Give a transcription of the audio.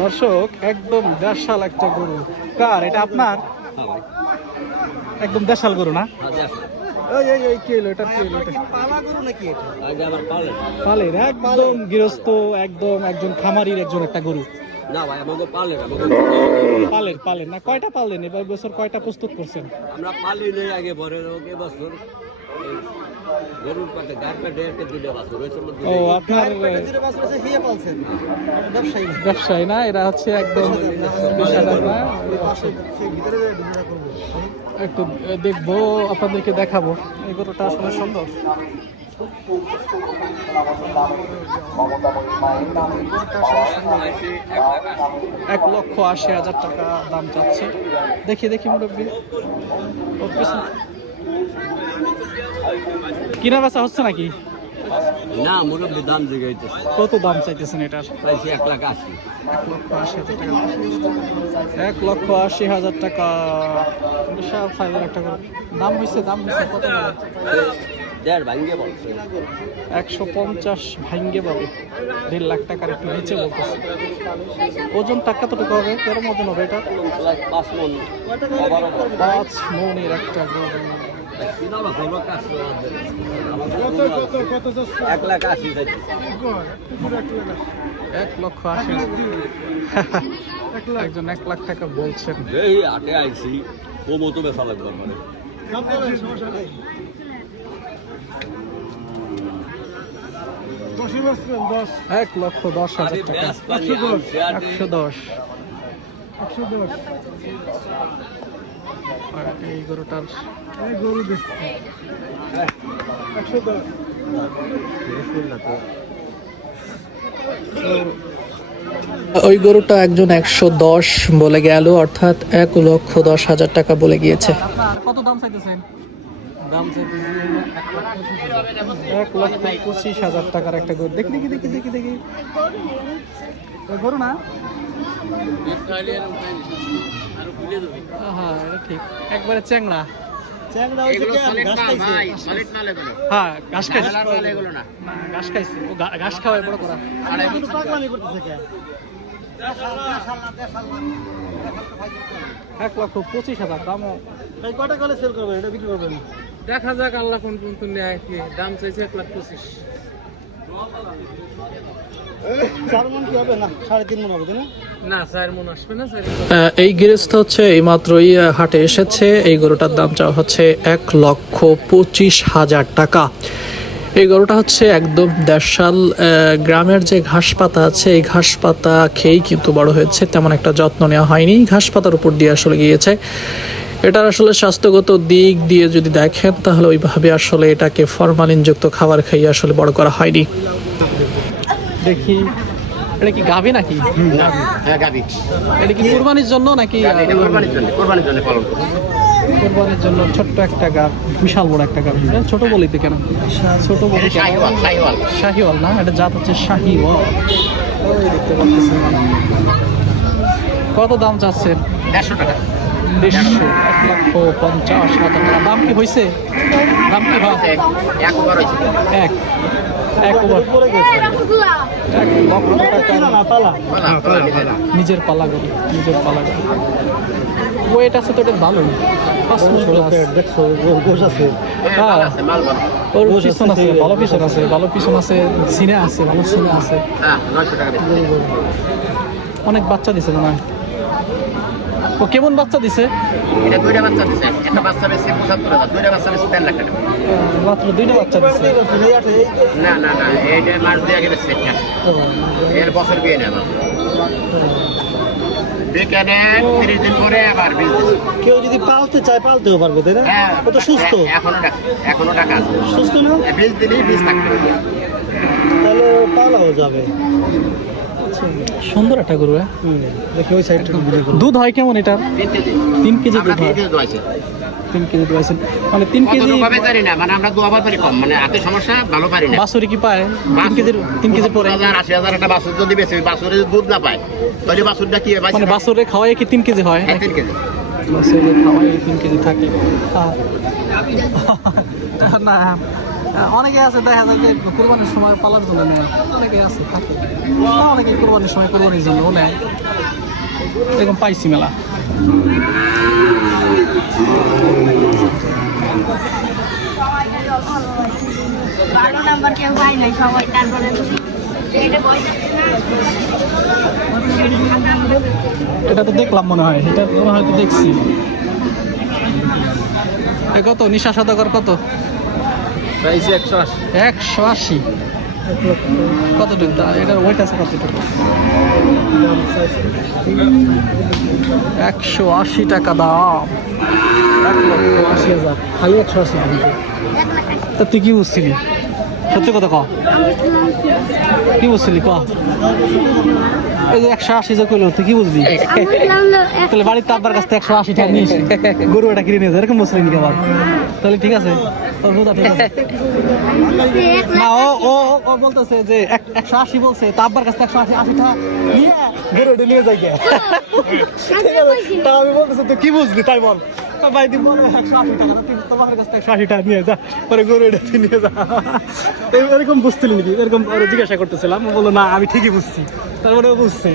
দর্শক একদম দেশাল একটা গরু। কার এটা? আপনার? একদম দেশাল গরু না? এই কি হলো এটা? কি হলো এটা? পালা গরু নাকি এটা? পালের একদম গৃহস্থ, একদম একজন খামারির একজন একটা গরু। না ভাই, আমাকে পালে না। পালের পালের না? কয়টা পালেন এবার বছর? কয়টা প্রস্তুত করছেন? আমরা পালি নেই আগে পরে ওকে বছর গরুর পাটে গার পাটে একটা দুটো বছর হয়েছে। ও আপনার ব্যবসায়ী না? এরা হচ্ছে একদম একটু দেখবো, আপনাদেরকে দেখাবো। এই গরুটা আসলে সুন্দর। 1,80,000 টাকা দাম চাচ্ছে। দেখি মুরব্বী, কিনা বেচা হচ্ছে নাকি? না, মুরব্বী দাম জিগাইতেছে। কত দাম চাইতেছেন এটার? চাইছি 1,80,000। 1,80,000 টাকা। বিশাল সাইজের একটা গরু। দাম হয়েছে কত? 150 ভাঙ্গে পাবে। 1.5 লাখ টাকার একটু নিচে বলতেছে। ওজন টাকা তো টাকা হবে, কেরম ওজন হবে এটা? 5 মণ। 5 মণের একটা গরু। 1,80,000। 1,80,000 একজন 1 লাখ টাকা বলছেন। এই হাটে আইছি, ও মতো বেচা লাগবে মানে। 1,10,000 টাকা। 110। আর এই গরুটার ওই গরুটা একজন 110 বলে গেল, অর্থাৎ 1,10,000 টাকা বলে গিয়েছে। কত দাম চাইতেছেন? দাম চাইতেছি 1,25,000 টাকার একটা গরু। দেখি গরু না? হ্যাঁ, এটা ঠিক, একবারে চ্যাংড়া। হ্যাঁ, ঘাস খাইছে। ঘাস খাইছে, ও ঘাস খাওয়ায় বড় করা। 1,25,000 দামও। কটা কলে সেল করবেন, এটা বিক্রি করবেন? দেখা যাক আল্লাহ কোন পর্যন্ত নেয়। কি দাম চাইছে? 1,25,000। 4 মণ কি হবে? না, 3.5 মণ হবে না? না, 4 মণ আসবে না। এই গৃহস্থ হচ্ছে এই মাত্রই হাটে এসেছে। এই গরুটার দাম চাওয়া হচ্ছে 1,25,000 টাকা। এই গরুটা হচ্ছে একদম দেশাল। গ্রামের যে ঘাস পাতা আছে, এই ঘাস পাতা খেয়েই কিন্তু বড় হয়েছে, তেমন একটা যত্ন নেওয়া হয়নি, ঘাস পাতার উপর দিয়ে আসলে গিয়েছে। এটার আসলে স্বাস্থ্যগত দিক দিয়ে যদি দেখেন, তাহলে ওইভাবে আসলে এটাকে ফরমালিনযুক্ত খাবার খাইয়ে আসলে বড় করা হয়নি। দেখি, এটা কি গাভী নাকি? হ্যাঁ, গাভী। এটা কি কুরবানির জন্য নাকি? কুরবানির জন্য পালন করব। কুরবানির জন্য ছোট্ট একটা গাভী, বিশাল বড় একটা গাভী। ছোট বলিতে কেন? ছোট বলি শাহিওয়াল না? এটা জাত হচ্ছে শাহিওয়াল। ওই দেখতে পাচ্ছেন। কত দাম চাচ্ছেন? 150 টাকা। 1,50,000 টাকা। দাম কি হয়েছে? দাম কি হয়? এক ওভার হয়েছে। এক ওভার। 1,00,000 টাকা। নিজের পালা গরু। ওয়েট আছে তো এটা ভালোই। ওর পিছন আছে, ভালো পিছন আছে, সিনে আছে, ভালো সিনে আছে। অনেক বাচ্চা দিছে মনে হয়। ও কেমন বাচ্চা দিছে? এটা 2টা বাচ্চা দিছে। একটা বাচ্চা বেশি 75,000, 2টা বাচ্চা বেশি 3 লাখ টাকা। মাত্র 2টা বাচ্চা দিছে। না, এইটা মাস দিয়ে আগে বেশি একটা। এর বছর বিয়ে না আমার। বেকারে 30 দিন পরে আবার বীজ দিছে। কেউ যদি পালতে চায় পালতেও পারবে, তাই না? হ্যাঁ, ও তো সুস্থ। এখনো টাকা আছে। সুস্থ না? বীজ দিলেই বীজ থাকবে। তাহলে পালাও যাবে। সুন্দর একটা গরু। দেখি ওই সাইডটা দুধ হয় কেমন এটা? 3 কেজি। 3 কেজি দুধ হয়। 3 কেজি দোয়াইছে। 3 কেজি দোয়াইছেন মানে 3 কেজি। কত পাবে জানি না, মানে আমরা দোয়াবার পারি কম, মানে হাতে সমস্যা, ভালো পারি না। বাছুরি কি পায়? 3 কেজি পরে 80,000 একটা বাছুর যদি বেশি বাছুরে দুধ না পায়, তাহলে বাছুরটা কি হয়? মানে বাছুরে খাওয়ায় কি 3 কেজি হয়? 3 কেজি। বাছুরে খাওয়ায় 3 কেজি থাকে। না, অনেকে আছে দেখা যায় যে কোরবানির সময় পালার জন্য নেয়, অনেকে আছে থাকে, অনেকে কোরবানির সময় কোরবানির জন্য নেয়, এরকম পাইছি মেলা। বারো নাম্বার কেউ পাই নাই সবাই, তারপরে এটা বয়স এটা তো দেখলাম মনে হয়, এটা মনে হয় তো দেখছি। কত নিশা সদাগর কত? প্রাইস 180। 180। কতটুকু এটার ওয়েট আছে কতটুকু? 180 টাকা দাম, 1,80,000 খালি 180 টাকা। তা তুই কি বুঝছিলি? সত্যি কথা ক, কি বুঝছিলি ক? এই যে 180 যে কইলো তুই কি বুঝলি? তাহলে বাড়ির তো আব্বার কাছ থেকে 180 টাকা নিয়েছি, গরু এটা কিনে নিয়েছে, এরকম বুঝলি নাকি আবার? তাহলে ঠিক আছে, তোর বোঝা ঠিক আছে। না ও ও ও বলতেছে যে 180 বলছে, তো আব্বার কাছ থেকে 180 টাকা নিয়ে গরু এটা নিয়ে যাই গে। তা আমি বলতেছি তুই কি বুঝলি তাই বল। ভাই দিব 180 টাকা, তুই তোমার কাছ থেকে 180 টাকা নিয়ে যা, পরে গরু এটা তুই নিয়ে যা। এরকম বুঝছিলি নাকি? এরকম জিজ্ঞাসা করতেছিলাম, ও বললো না আমি ঠিকই বুঝছি, তারপরে ও বুঝছে।